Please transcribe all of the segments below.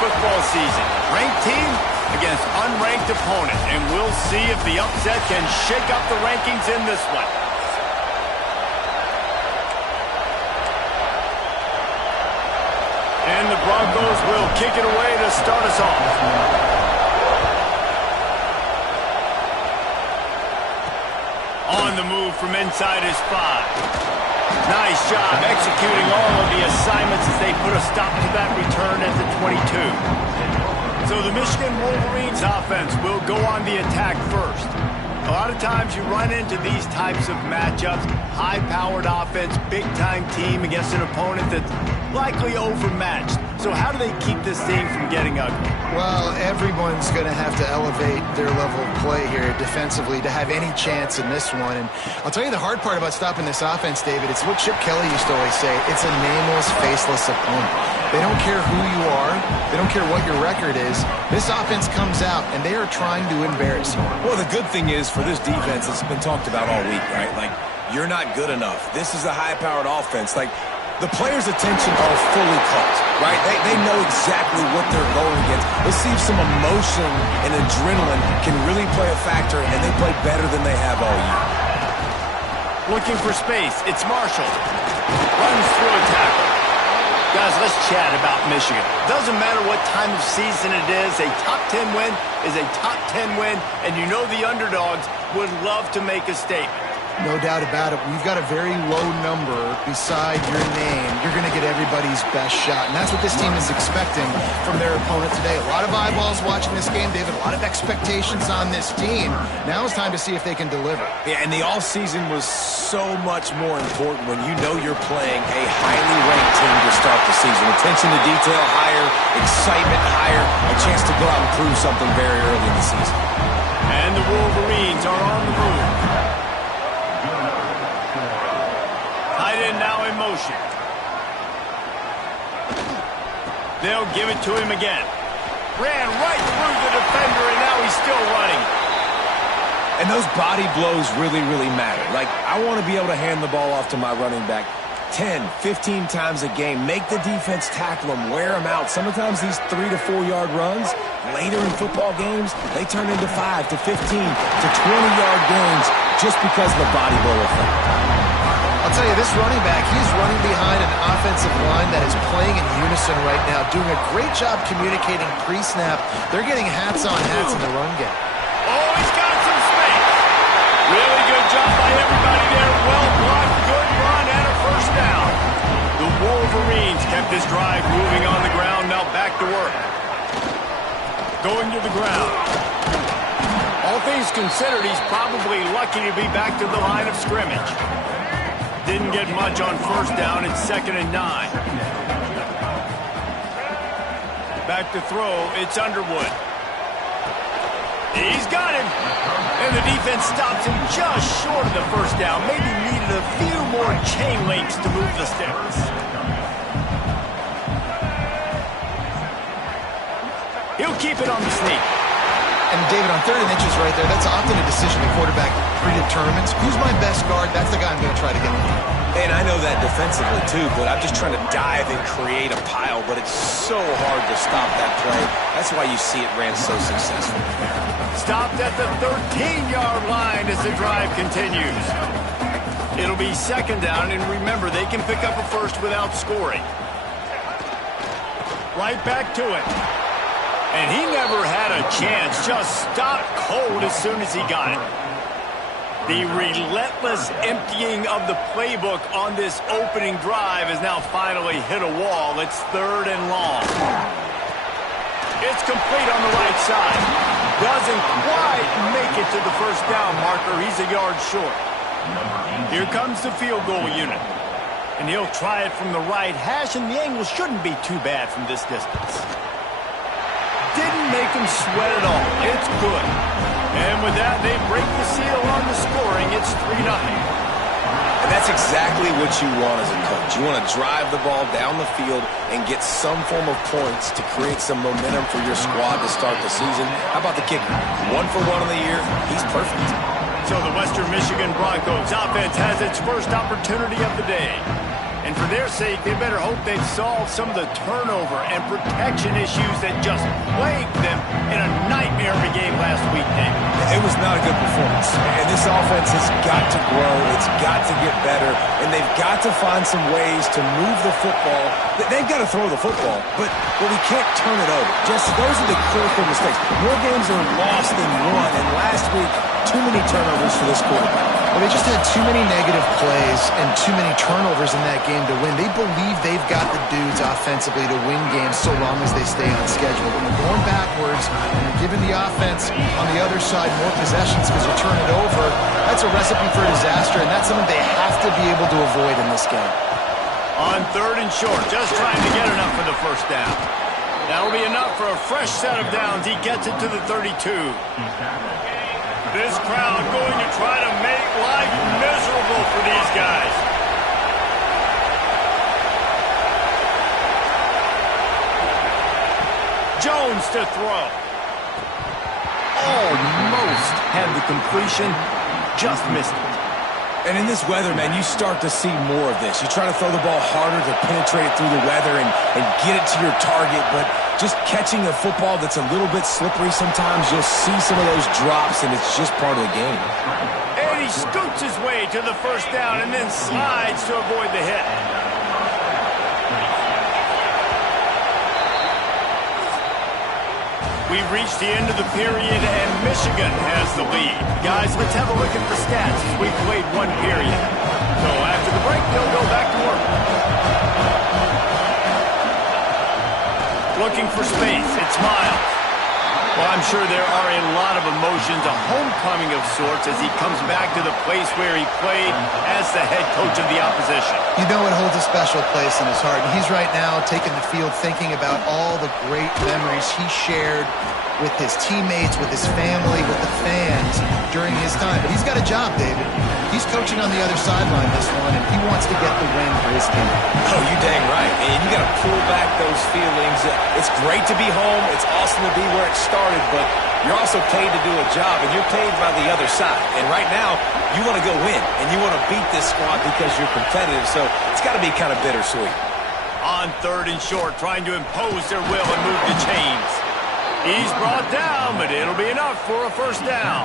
football season. Ranked team against unranked opponent. And we'll see if the upset can shake up the rankings in this one. And the Broncos will kick it away to start us off. On the move from inside his 5. Nice job executing all of the assignments as they put a stop to that return at the 22. So the Michigan Wolverines offense will go on the attack first. A lot of times you run into these types of matchups, high-powered offense, big-time team against an opponent that's likely overmatched. So how do they keep this thing from getting ugly? Well, everyone's going to have to elevate their level of play here defensively to have any chance in this one. And I'll tell you the hard part about stopping this offense, David, it's what Chip Kelly used to always say. It's a nameless, faceless opponent. They don't care who you are. They don't care what your record is. This offense comes out, and they are trying to embarrass you. Well, the good thing is for this defense, it's been talked about all week, right? Like, you're not good enough. This is a high-powered offense. Like, the players' attention are fully caught, right? They know exactly what they're going against. Let's see if some emotion and adrenaline can really play a factor, and they play better than they have all year. Looking for space. It's Marshall. Runs through a tackle. Guys, let's chat about Michigan. Doesn't matter what time of season it is, a top 10 win is a top 10 win, and you know the underdogs would love to make a statement. No doubt about it. We've got a very low number beside your name. You're going to get everybody's best shot, and that's what this team is expecting from their opponent today. A lot of eyeballs watching this game, David. A lot of expectations on this team. Now it's time to see if they can deliver. Yeah, and the offseason was so much more important when you know you're playing a highly ranked team to start the season. Attention to detail higher, excitement higher, a chance to go out and prove something very early in the season. And the Wolverines are on the move. Now in motion. They'll give it to him again. Ran right through the defender, and now he's still running. And those body blows really, really matter. Like, I want to be able to hand the ball off to my running back 10, 15 times a game. Make the defense tackle them, wear them out. Sometimes these 3 to 4 yard runs, later in football games, they turn into 5 to 15 to 20-yard gains just because of the body blow effect. I'll tell you, this running back, he's running behind an offensive line that is playing in unison right now, doing a great job communicating pre-snap. They're getting hats on hats in the run game. Oh, he's got some space. Really good job by everybody there. Well blocked, good run, and a first down. The Wolverines kept this drive moving on the ground. Now back to work. Going to the ground. All things considered, he's probably lucky to be back to the line of scrimmage. Didn't get much on first down. It's 2nd and 9. Back to throw. It's Underwood. He's got him. And the defense stops him just short of the first down. Maybe needed a few more chain links to move the sticks. He'll keep it on the sneak. And, David, on 3rd and inches right there, that's often a decision the quarterback predetermines. Who's my best guard? That's the guy I'm going to try to get with. And I know that defensively, too, but I'm just trying to dive and create a pile, but it's so hard to stop that play. That's why you see it ran so successful. Stopped at the 13-yard line as the drive continues. It'll be 2nd down, and remember, they can pick up a first without scoring. Right back to it. And he never had a chance, just stopped cold as soon as he got it. The relentless emptying of the playbook on this opening drive has now finally hit a wall. It's 3rd and long. It's complete on the right side. Doesn't quite make it to the first down marker. He's a yard short. Here comes the field goal unit. And he'll try it from the right hash, and the angle shouldn't be too bad from this distance. Didn't make him sweat at all. It's good. And with that, they break the seal on the scoring. It's 3-0. And that's exactly what you want as a coach. You want to drive the ball down the field and get some form of points to create some momentum for your squad to start the season. How about the kicker? 1 for 1 of the year. He's perfect. So the Western Michigan Broncos offense has its first opportunity of the day. And for their sake, they better hope they've solved some of the turnover and protection issues that just plagued them in a nightmare of a game last week, Dave. It was not a good performance. And this offense has got to grow. It's got to get better. And they've got to find some ways to move the football. They've got to throw the football, but we can't turn it over. Just those are the critical mistakes. More games are lost than won. And last week, too many turnovers for this quarterback. Well, they just had too many negative plays and too many turnovers in that game to win. They believe they've got the dudes offensively to win games so long as they stay on schedule. When they're going backwards and you're giving the offense on the other side more possessions because you turn it over, that's a recipe for disaster, and that's something they have to be able to avoid in this game. On 3rd and short, just trying to get enough for the first down. That'll be enough for a fresh set of downs. He gets it to the 32. This crowd going to try to make life miserable for these guys. Jones to throw. Almost had the completion, just missed it. And in this weather, man, you start to see more of this. You try to throw the ball harder to penetrate it through the weather and get it to your target, but just catching a football that's a little bit slippery sometimes, you'll see some of those drops, and it's just part of the game. And he scoots his way to the first down and then slides to avoid the hit. We've reached the end of the period, and Michigan has the lead. Guys, let's have a look at the stats as we've played one period. So after the break, they'll go back to work. Looking for space, it's Miles. Well, I'm sure there are a lot of emotions, a homecoming of sorts as he comes back to the place where he played as the head coach of the opposition. You know it holds a special place in his heart, and he's right now taking the field thinking about all the great memories he shared with his teammates, with his family, with the fans during his time. But he's got a job, David. He's coaching on the other sideline this one, and he wants to get the win for his team. Oh, you dang right, man. You got to pull back those feelings. It's great to be home. It's awesome to be where it started, but you're also paid to do a job, and you're paid by the other side. And right now, you want to go win, and you want to beat this squad because you're competitive, so it's got to be kind of bittersweet. On 3rd and short, trying to impose their will and move the chains. He's brought down, but it'll be enough for a first down.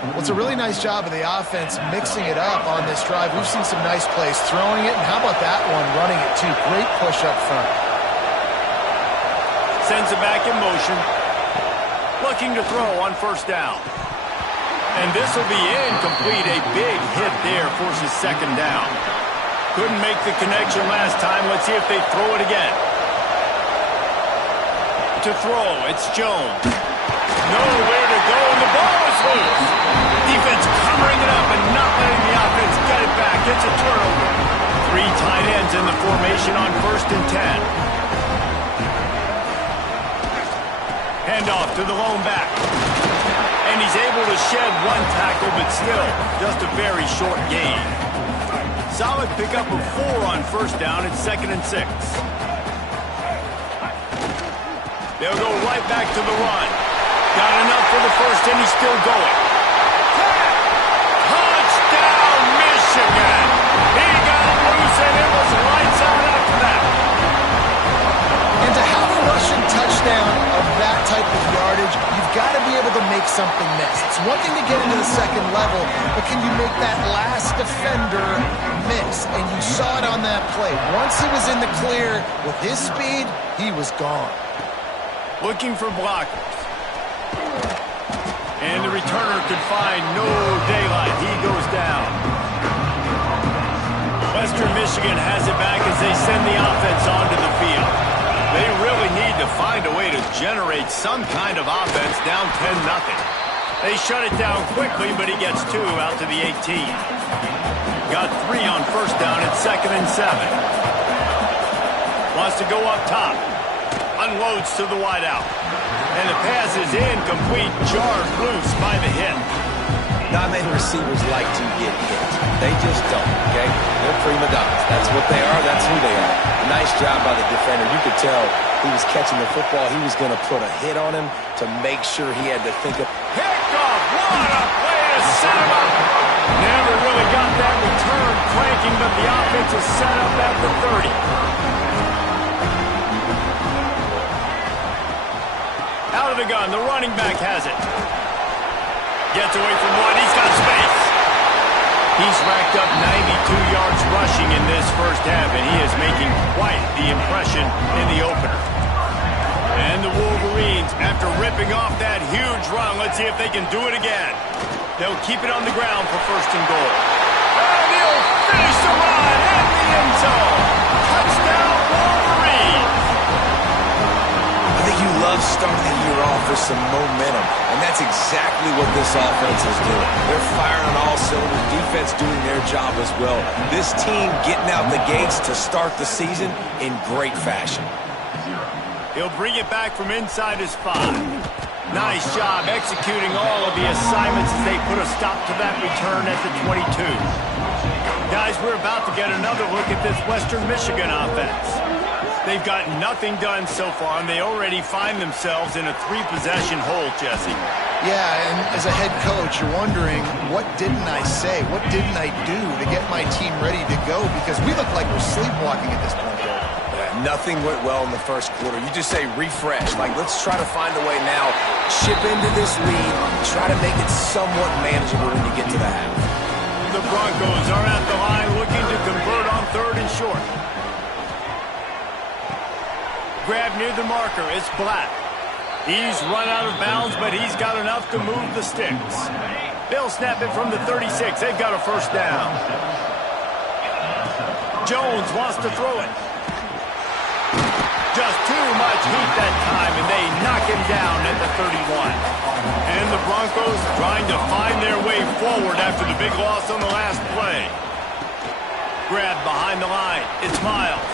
Well, it's a really nice job of the offense mixing it up on this drive. We've seen some nice plays throwing it, and how about that one running it too? Great push up front. Sends it back in motion. Looking to throw on first down. And this will be incomplete. A big hit there forces second down. Couldn't make the connection last time. Let's see if they throw it again. To throw, it's Jones. Nowhere to go, and the ball is loose. Defense covering it up and not letting the offense get it back. It's a turnover. 3 tight ends in the formation on 1st and 10. Handoff to the lone back. And he's able to shed 1 tackle, but still just a very short gain. Solid pickup of 4 on first down. It's 2nd and 6. They'll go right back to the run. Got enough for the first, and he's still going. Touchdown, Michigan! He got it loose, and it was lights out after that. And to have a rushing touchdown of that type of yardage, you've got to be able to make something miss. It's one thing to get into the second level, but can you make that last defender miss? And you saw it on that play. Once he was in the clear with his speed, he was gone. Looking for blockers. And the returner could find no daylight. He goes down. Western Michigan has it back as they send the offense onto the field. They really need to find a way to generate some kind of offense down 10-0. They shut it down quickly, but he gets 2 out to the 18. Got 3 on first down at 2nd and 7. Wants to go up top. Unloads to the wideout. And the pass is incomplete, jarred loose by the hit. Not many receivers like to get hit. They just don't, okay? They're prima donnas. That's what they are. That's who they are. Nice job by the defender. You could tell he was catching the football. He was going to put a hit on him to make sure he had to think of. Picked off. What a play to set him up. Never really got that return cranking, but the offense is set up at the 30. Out of the gun, the running back has it. Gets away from one, he's got space. He's racked up 92 yards rushing in this first half, and he is making quite the impression in the opener. And the Wolverines, after ripping off that huge run, let's see if they can do it again. They'll keep it on the ground for first and goal. And he'll finish the run in the end zone. Touchdown, Wolverines. I think you love starting the year off with some momentum, and that's exactly what this offense is doing. They're firing on all cylinders, defense doing their job as well. This team getting out the gates to start the season in great fashion. He'll bring it back from inside his 5. Nice job executing all of the assignments as they put a stop to that return at the 22. Guys, we're about to get another look at this Western Michigan offense. They've got nothing done so far, and they already find themselves in a 3-possession hole, Jesse. Yeah, and as a head coach, you're wondering, what didn't I say? What didn't I do to get my team ready to go? Because we look like we're sleepwalking at this point. Nothing went well in the first quarter. You just say refresh. Like, let's try to find a way now. Ship into this lead. Try to make it somewhat manageable when you get to the half. The Broncos are at the line looking to convert on 3rd and short. Grab near the marker. It's Black. He's run out of bounds, but he's got enough to move the sticks. They'll snap it from the 36. They've got a first down. Jones wants to throw it. Just too much heat that time, and they knock him down at the 31. And the Broncos trying to find their way forward after the big loss on the last play. Grabbed behind the line. It's Miles.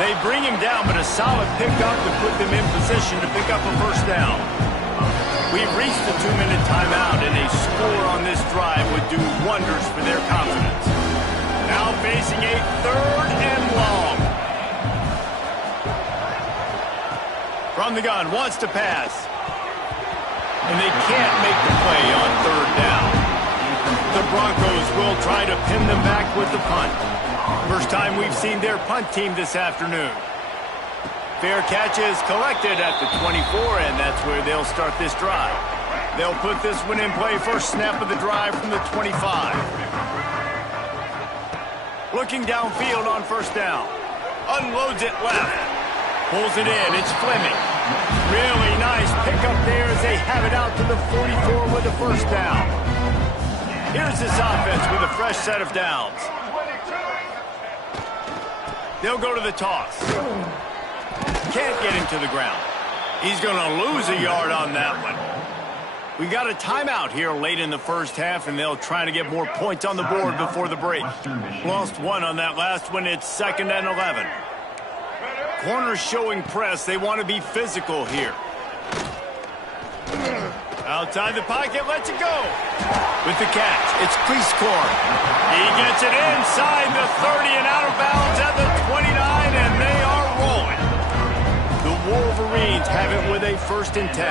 They bring him down, but a solid pickup to put them in position to pick up a first down. We've reached the 2-minute timeout, and a score on this drive would do wonders for their confidence. Now facing a 3rd and long. From the gun, wants to pass. And they can't make the play on 3rd down. The Broncos will try to pin them back with the punt. First time we've seen their punt team this afternoon. Fair catch is collected at the 24, and that's where they'll start this drive. They'll put this one in play first snap of the drive from the 25. Looking downfield on first down. Unloads it left. Pulls it in. It's Fleming. Really nice pickup there as they have it out to the 44 with a first down. Here's this offense with a fresh set of downs. They'll go to the toss. Can't get him to the ground. He's going to lose a yard on that one. We got a timeout here late in the first half, and they'll try to get more points on the board before the break. Lost 1 on that last one. It's 2nd and 11. Corners showing press. They want to be physical here. Outside the pocket, lets it go. With the catch, it's Cleescorn. He gets it inside the 30 and out of bounds at the 29, and they are rolling. The Wolverines have it with a 1st and 10.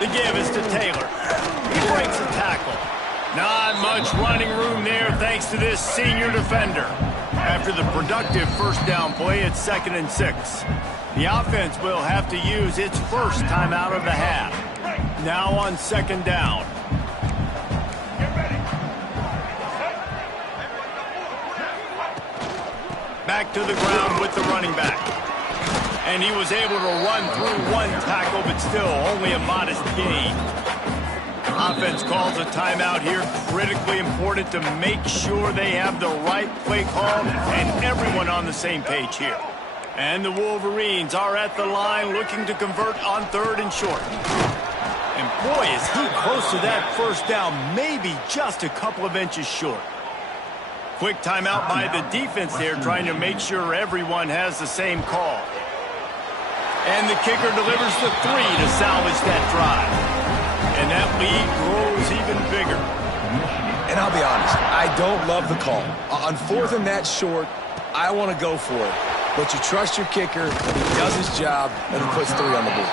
The give is to Taylor. He breaks a tackle. Not much running room there thanks to this senior defender. After the productive first down play, it's 2nd and 6. The offense will have to use its first timeout of the half. Now on 2nd down. Back to the ground with the running back. And he was able to run through 1 tackle, but still only a modest gain. Offense calls a timeout here. Critically important to make sure they have the right play call and everyone on the same page here. And the Wolverines are at the line looking to convert on 3rd and short. And boy, is he close to that first down, maybe just a couple of inches short. Quick timeout by the defense there, trying to make sure everyone has the same call. And the kicker delivers the 3 to salvage that drive. And that lead grows even bigger. And I'll be honest, I don't love the call. On 4th and that short, I want to go for it. But you trust your kicker, he does his job, and he puts 3 on the board.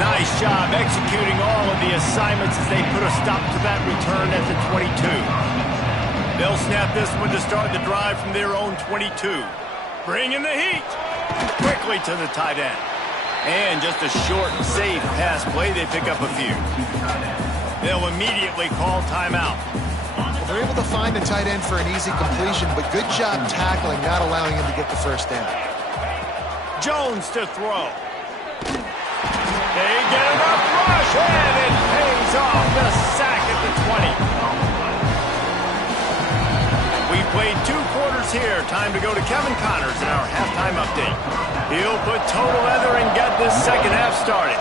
Nice job executing all of the assignments as they put a stop to that return at the 22. They'll snap this one to start the drive from their own 22. Bringing the heat. Quickly to the tight end. And just a short, safe pass play. They pick up a few. They'll immediately call timeout. Well, they're able to find the tight end for an easy completion, but good job tackling, not allowing him to get the first down. Jones to throw. They get enough rush, and it pays off. The sack at the 20. We played 2 quarters here. Time to go to Kevin Connors in our halftime update. He'll put total leather and get this second half started.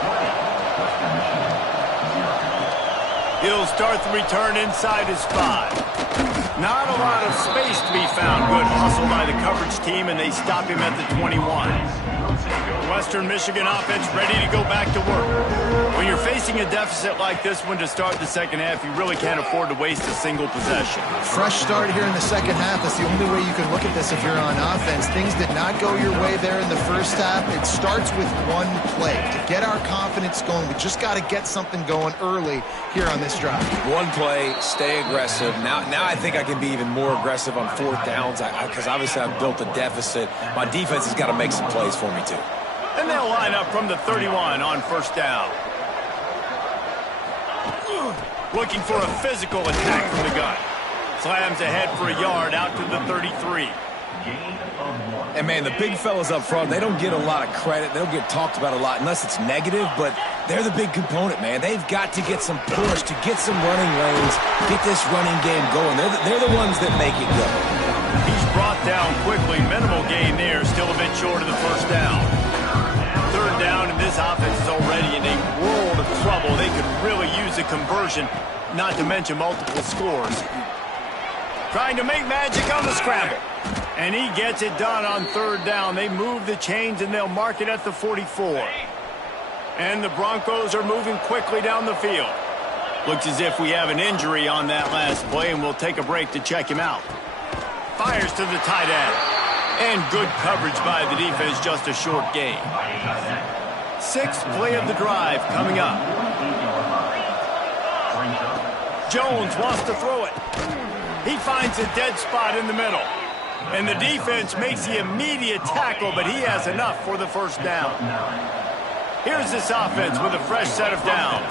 He'll start the return inside his 5. Not a lot of space to be found. Good hustle by the coverage team, and they stop him at the 21. Western Michigan offense ready to go back to work. When you're facing a deficit like this one to start the second half, you really can't afford to waste a single possession. Fresh start here in the second half. That's the only way you can look at this if you're on offense. Things did not go your way there in the first half. It starts with one play. To get our confidence going, we just got to get something going early here on this drive. One play, stay aggressive. Now I think I can be even more aggressive on 4th downs because obviously I've built a deficit. My defense has got to make some plays for me too. And they'll line up from the 31 on first down. Looking for a physical attack from the gun. Slams ahead for a yard out to the 33. And, man, the big fellas up front, they don't get a lot of credit. They don't get talked about a lot unless it's negative, but they're the big component, man. They've got to get some push, to get some running lanes, get this running game going. They're the ones that make it go. He's brought down quickly. Minimal gain there, still a bit short of the first down. 3rd down, and this offense is already in a world of trouble. They could really use a conversion, not to mention multiple scores. Trying to make magic on the scramble. And he gets it done on 3rd down. They move the chains, and they'll mark it at the 44. And the Broncos are moving quickly down the field. Looks as if we have an injury on that last play, and we'll take a break to check him out. Fires to the tight end. And good coverage by the defense, just a short gain. 6th play of the drive coming up. Jones wants to throw it. He finds a dead spot in the middle. And the defense makes the immediate tackle, but he has enough for the first down. Here's this offense with a fresh set of downs.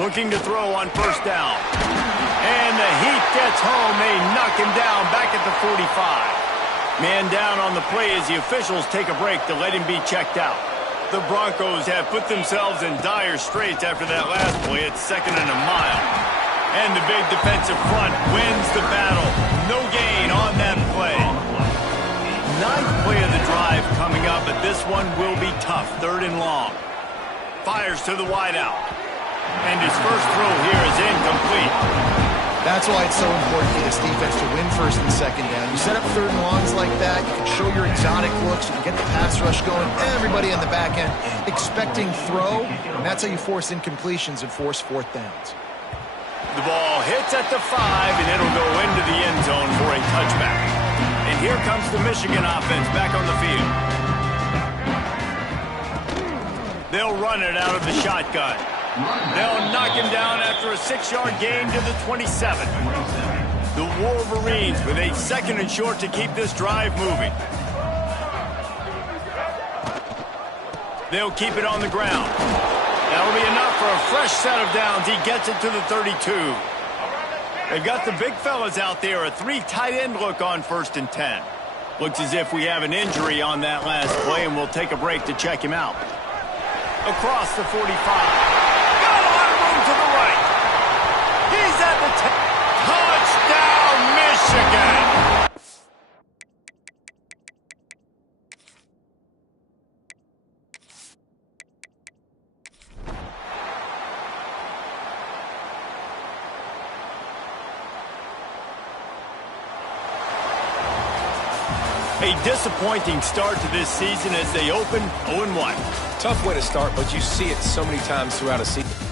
Looking to throw on first down. And the heat gets home. They knock him down back at the 45. Man down on the play as the officials take a break to let him be checked out. The Broncos have put themselves in dire straits after that last play. It's 2nd and a mile. And the big defensive front wins the battle. No gain on that play. 9th play of the drive coming up, but this one will be tough. 3rd and long. Fires to the wideout. And his first throw here is incomplete. That's why it's so important for this defense to win 1st and 2nd down. You set up 3rd and longs like that, you can show your exotic looks, you can get the pass rush going, everybody on the back end expecting throw, and that's how you force incompletions and force 4th downs. The ball hits at the 5, and it'll go into the end zone for a touchback. And here comes the Michigan offense back on the field. They'll run it out of the shotgun. They'll knock him down after a 6-yard gain to the 27. The Wolverines with a 2nd and short to keep this drive moving. They'll keep it on the ground. That'll be enough for a fresh set of downs. He gets it to the 32. They've got the big fellas out there. A 3 tight end look on 1st and 10. Looks as if we have an injury on that last play, and we'll take a break to check him out. Across the 45. To the right. He's at the touchdown, Michigan. A disappointing start to this season as they open 0-1. Tough way to start, but you see it so many times throughout a season.